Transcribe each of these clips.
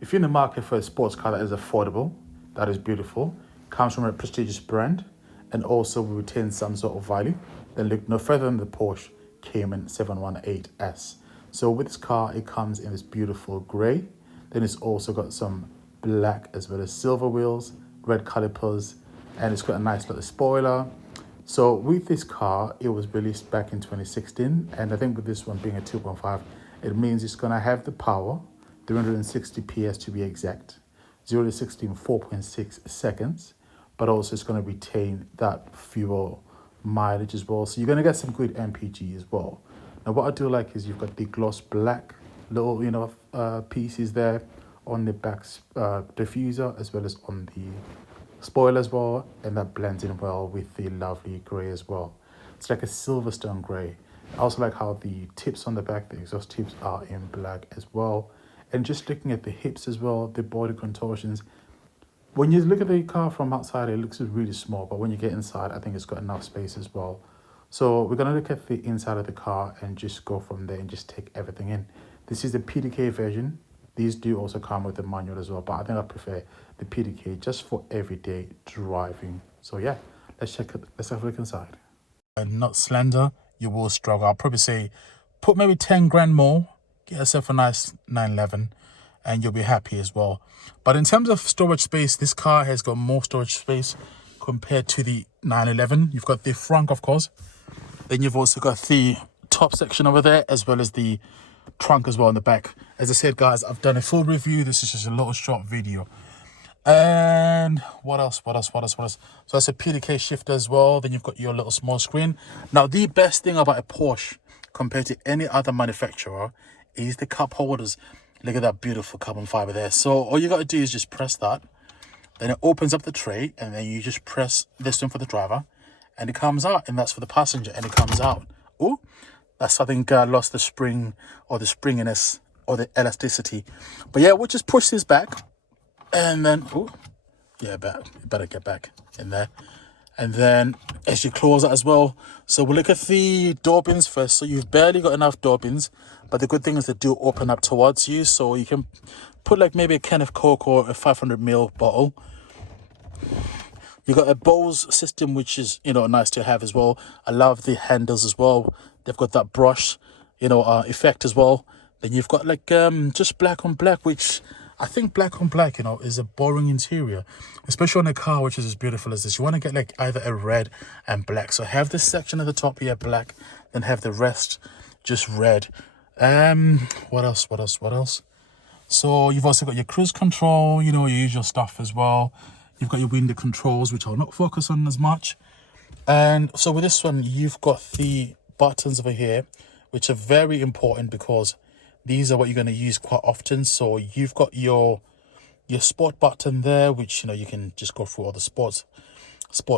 If you're in the market for a sports car that is affordable, that is beautiful, comes from a prestigious brand, and also will retain some sort of value, then look no further than the Porsche Cayman 718S. So with this car, it comes in this beautiful grey. Then it's also got some black as well as silver wheels, red calipers, and it's got a nice little spoiler. So with this car, it was released back in 2016, and I think with this one being a 2.5, it means it's going to have the power, 360 PS to be exact, 0 to 60 in 4.6 seconds, but also it's going to retain that fuel mileage as well. So you're going to get some good MPG as well. Now what I do like is you've got the gloss black little, pieces there on the back diffuser as well as on the spoiler as well, and that blends in well with the lovely grey as well. It's like a silverstone grey. I also like how the tips on the back, the exhaust tips, are in black as well. And just looking at the hips as well, the body contortions. When you look at the car from outside, it looks really small, but when you get inside, I think it's got enough space as well. So we're going to look at the inside of the car and just go from there and just take everything in. This is the PDK version. These do also come with the manual as well, but I think I prefer the PDK just for everyday driving. So yeah, let's have a look inside. And not slender, you will struggle. I'll probably say put maybe 10 grand more, get yourself a nice 911, and you'll be happy as well. But in terms of storage space, this car has got more storage space compared to the 911. You've got the front, of course. Then you've also got the top section over there, as well as the trunk as well in the back. As I said, guys, I've done a full review. This is just a little short video. And what else? So that's a PDK shifter as well. Then you've got your little small screen. Now, the best thing about a Porsche compared to any other manufacturer is the cup holders. Look at that beautiful carbon fiber there. So all you got to do is just press that. Then it opens up the tray, and then you just press this one for the driver, and it comes out, and that's for the passenger, and it comes out. Oh, that's, I think, lost the spring or the springiness or the elasticity. But yeah, we'll just push this back, and then, oh, yeah, better get back in there. And then as you close it as well. So we'll look at the door bins first. So you've barely got enough door bins, but the good thing is they do open up towards you. So you can put like maybe a can of Coke or a 500ml bottle. You got a Bose system, which is, nice to have as well. I love the handles as well. They've got that brush, effect as well. Then you've got like just black on black, which I think black on black, is a boring interior, especially on a car which is as beautiful as this. You want to get like either a red and black. So have this section at the top here black, then have the rest just red. What else? So you've also got your cruise control, your usual stuff as well. You've got your window controls, which I'll not focus on as much. And so with this one, you've got the buttons over here, which are very important because these are what you're going to use quite often. So you've got your sport button there, which, you can just go through all the sports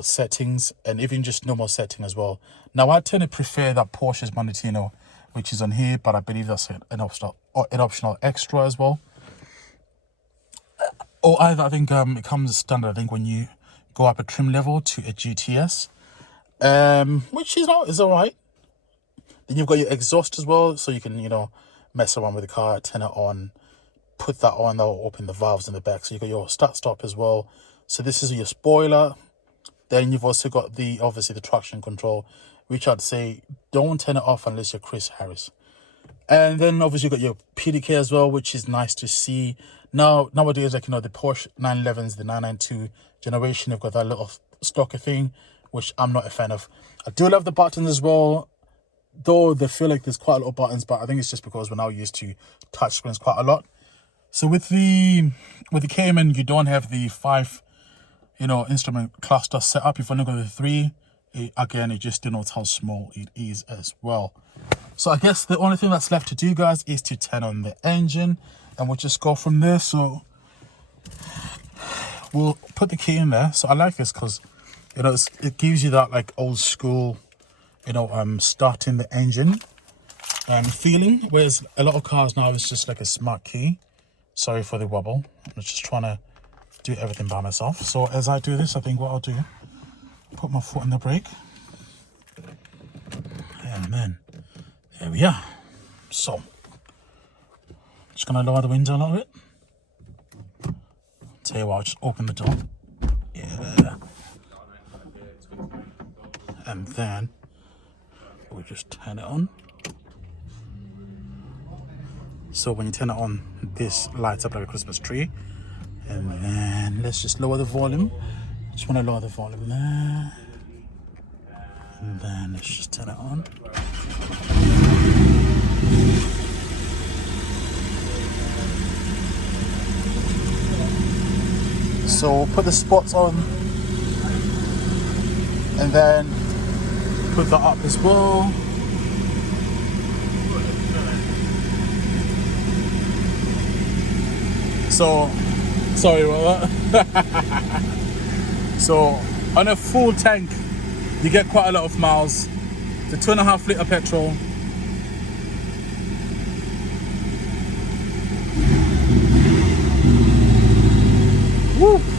settings, and even just normal setting as well. Now, I tend to prefer that Porsche's Monotino, which is on here, but I believe that's an optional extra as well. Or either, I think it comes standard, I think, when you go up a trim level to a GTS, which is all right. Then you've got your exhaust as well, so you can, mess around with the car, turn it on, put that on, that will open the valves in the back. So you've got your start stop as well. So this is your spoiler. Then you've also got obviously the traction control, which I'd say don't turn it off unless you're Chris Harris. And then obviously you've got your PDK as well, which is nice to see. Now, nowadays, like, the Porsche 911s, the 992 generation, they've got that little stocker thing, which I'm not a fan of. I do love the buttons as well, though they feel like there's quite a lot of buttons, but I think it's just because we're now used to touch screens quite a lot. So with the Cayman, you don't have the 5, instrument cluster set up. You've only got the 3. Again, it just denotes how small it is as well. So I guess the only thing that's left to do, guys, is to turn on the engine, and we'll just go from there. So we'll put the key in there. So I like this because, it gives you that like old school, starting the engine feeling, whereas a lot of cars now is just like a smart key. Sorry for the wobble. I'm just trying to do everything by myself. So as I do this, I think what I'll do, put my foot on the brake, and then there we are. So just gonna lower the window a little bit. tell you what, I'll just open the door. Yeah. And then we'll just turn it on. So when you turn it on, this lights up like a Christmas tree. And then let's just lower the volume. Just want to lower the volume there. And then let's just turn it on. So we'll put the spots on. And then put that up as well. So, sorry about that. So, on a full tank, you get quite a lot of miles. The 2.5 litre petrol. Woo!